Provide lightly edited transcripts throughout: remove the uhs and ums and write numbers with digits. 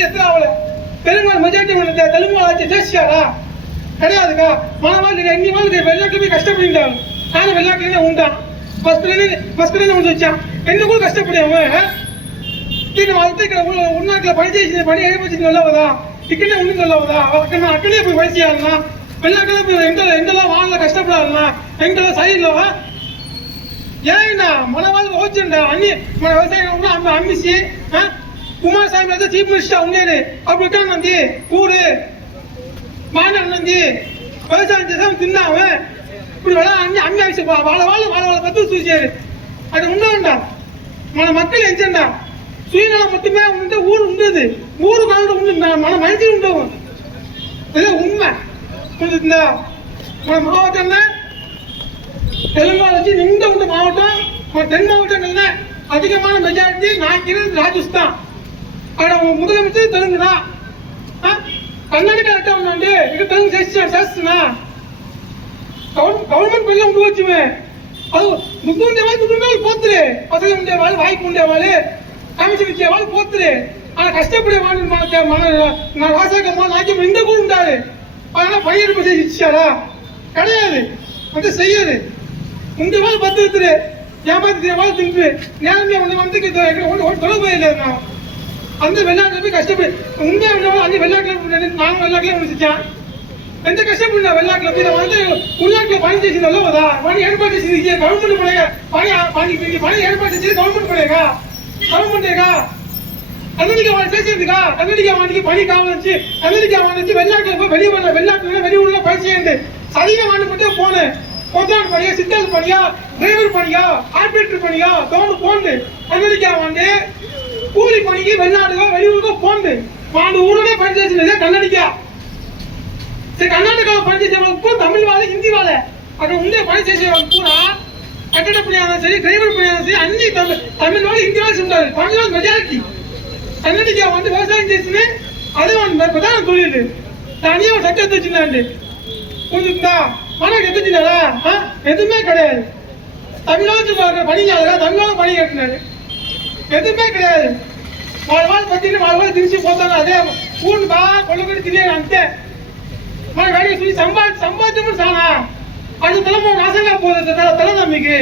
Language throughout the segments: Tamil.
வந்து எத்தனை ஆகல தெலுங்கானா மெஜாரிட்டி ஒன்று தெலுங்கானா ஆச்சு ஜெயிச்சியாரா கிடையாதுக்கா மனவாள் இன்னி வாழ்க்கை வெளிநாட்டுல போய் கஷ்டப்படிட்டாங்க நானும் வெளிநாட்டுல உண்டான் ஃபஸ்ட்லேருந்து வந்து வச்சான் என்ன கூட கஷ்டப்படியாம உள்நாட்டில் பணி எழுப்பி நல்லவதா இக்கனே ஒண்ணு நல்லவதா அக்கனே போய் வயசியாருனா வெளிநாட்டுல போய் எங்கெல்லாம் வாழல கஷ்டப்படாதுனா எங்கெல்லாம் சரியில்லவா ஏன்னா மனவாள் ஓச்சுண்டா அண்ணி మన వ్యవసాయం అమ్మిసి కుమారస్వామి అయితే చీఫ్ మినిస్టర్ ఉండేది అప్పుడు ఇక్కడ ఉంది ఊరు బాగానే ఉన్నది వ్యవసాయం చేసాము తిన్నాము ఇప్పుడు అన్ని అమ్మి ఆసి వాళ్ళ బతుకు చూసేది అది ఉండవుండా మన మక్కలు ఎంచండా சுயநலம் மட்டுமே வந்து ஊர் உண்டது ஊரு காலம் உண்டு మన மனசு ఉండవు అదే உண்மை இந்த మన மாவட்டம்ல தெலுங்கானா வச்சு இந்த உண்டு மாவட்டம் தென் மாவட்டங்கள்ல அதிகமான மெஜாரிட்டி நான் ராஜஸ்தான் அட முதலமைச்சர் தெலுங்கு தான் கர்நாடகா అంటే ఇక తెలుగు చేస్తున్నా గవర్నమెంట్ పని ఉండవచ్చుమే అది ముందు ఉండేవాళ్ళు పోతులే పదవి ఉండేవాళ్ళు వాయికి ఉండేవాళ్ళు కమిషన్ ఇచ్చేవాళ్ళు పోతులే అలా కష్టపడేవాళ్ళు మన రాసాక నాకేమో ఇంత కూడా ఉండాలి అలా పని చేసి ఇచ్చారా கிடையாது అంటే చెయ్యాలి ఉండేవాళ్ళు బతుకుతులే ஏமாத்தி வாழ் தின்று நேரமே வந்து தொலைபோயில்லை நான் அந்த வெளிநாட்டில் போய் கஷ்டப்படு உண்மையாக அந்த வெளிநாட்டில் நாங்கள் வெளிநாட்டில் முடிச்சிச்சேன் எந்த கஷ்டப்படல வெளிநாட்டில் போய் வந்து உள்நாட்டில் பணி చేసింది அல்லவதா பணி ஏற்பாடு చేసింది கவர்மெண்ட் பணி ஏற்பாடு చేసింది கவர்மெண்ட் கவர்மெண்டேగా கன்னடிக்கா వాళ్ళు చేసేదిగా కన్నడిగా వాడికి పని కావాలని కన్నడిగా వాడికి வெளிநாட்டில் போய் வெளியூர்ல பணி చేయండి சரிగా வாடி மட்டும் போனேன் பொத்தாடு பணியா சித்தாள் பணியா டிரைவர் பணியா ஆர்பிட்டர் பணியா தோண்டு போண்டு கன்னடிக்கா வாண்டு கூலி பணிக்கு வெளிநாடுகோ வெளியூருக்கோ போண்டு வாண்டு ஊருடே பணி చేసినదే కన్నడిக்கா சரி கர்நாடகாவில் பணி చేసేవాళ్ళు தமிழ் వాళ్ళ హిందీ వాళ్ళ అక్కడ ఉండే పని చేసేవాళ్ళు కూడా కట్టడ పని అయినా సరే డ్రైవర్ పని అయినా సరే అన్ని తమిళ వాళ్ళు హిందీ వాళ్ళు ఉంటారు తమిళ వాళ్ళు మెజారిటీ కన్నడిக்கா வந்து விவசாயம் చేసినే అదే వాళ్ళ ప్రధాన தொழில் தனியாக ஒரு சட்டத்தை வச்சிருந்தாண்டு கொஞ்சம் பணம் எடுத்துட்டாரா எதுவுமே கிடையாது தமிழ்நாட்டு பணியாளரா தமிழ்நாடு பணி கட்டினாரு எதுவுமே கிடையாது వాళ్ళ పట్టిన వాళ్ళ తిరిగి పోతాను అదే ఊరు బాగా కొడుకుని తిరిగాను అంతే మన వేడికి చూసి సంపాదించడం చాలా అది తలపో నాశంగా పోతుంది తెలదా మీకు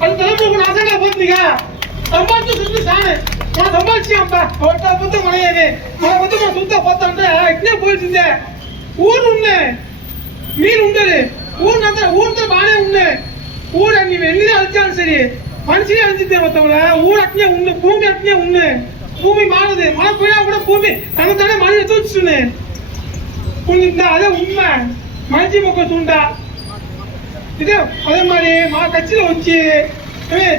అది తలపో నాశంగా పోతుందిగా సంపాదించుతుంది సానే మనం సంపాదించాంపా మొత్తం మనయేది మన మొత్తం మన సొంత పోతా అంటే ఇట్నే పోయిందే ఊరు ఉన్నాయి మీరు ఉండరు ఊరితో బాగానే ఉన్నాయి ఊరు నువ్వు ఎన్ని అలిచాను సరే మనిషిని అలిచితే మొత్తం ఊరు అట్నే ఉంది భూమి అట్నే ఉంది భూమి మారదు మన పోయినా కూడా భూమి తనే మనిషి చూస్తున్నాయి అదే ఉண்மை మనిషి మొక్క చూండా ఇదే అదే మరి మా కచ్చిలో వచ్చి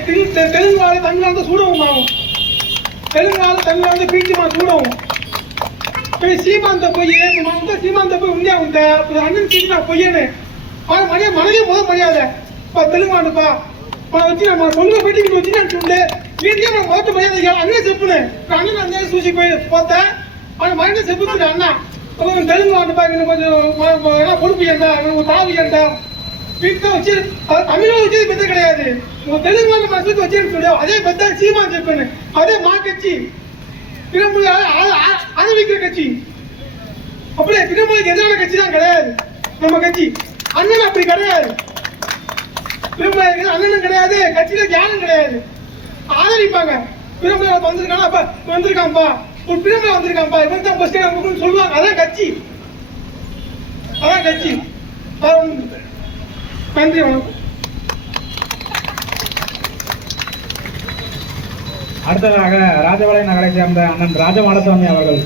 తెలుగు వాళ్ళు తమిళ అంతా చూడము మేము తెలుగు వాళ్ళు తమిళ అంతా పీల్చి మనం చూడము சீமாந்த போய் நம்ம சீமாந்த போய் உண்மையா உண்டா அண்ணன் சீட்டு நான் பொய்யனு மனைவி முதல் மரியாதை தெலுங்கானுப்பா வச்சு நம்ம சொல்லுங்க போயிட்டு வச்சு நான் சொல்லுண்டு வீட்லயே நம்ம முதல் மரியாதை அண்ணன் செப்புனு அண்ணன் அந்த சூசி போய் பார்த்தேன் அவன் மறுபடியும் செப்புச்சு அண்ணா தெலுங்கானுப்பா கொஞ்சம் பொறுப்பு ஏண்டா தாவி ஏண்டா வீட்டுல வச்சு தமிழ வச்சது பெத்த கிடையாது தெலுங்கான மனசுக்கு வச்சுன்னு சொல்லி அதே பெத்த சீமான் செப்புன்னு அதே மா கட்சி ஆதரிக்கிற கட்சி அப்படியே தினமலைக்கு எதிரான கட்சி தான் கிடையாது நம்ம கட்சி அண்ணன் அப்படி கிடையாது அண்ணனும் கிடையாது கட்சியில தியானம் கிடையாது ஆதரிப்பாங்க பிரமலை வந்திருக்கான்ப்பா ஒரு பிரமலை வந்திருக்கான்ப்பா இவன் தான் பஸ் ஸ்டாண்ட் சொல்லுவாங்க அதான் கட்சி நன்றி வணக்கம் அடுத்ததாக ராஜபாளையம் நகரை சேர்ந்த அண்ணன் ராஜமாலசாமி அவர்கள்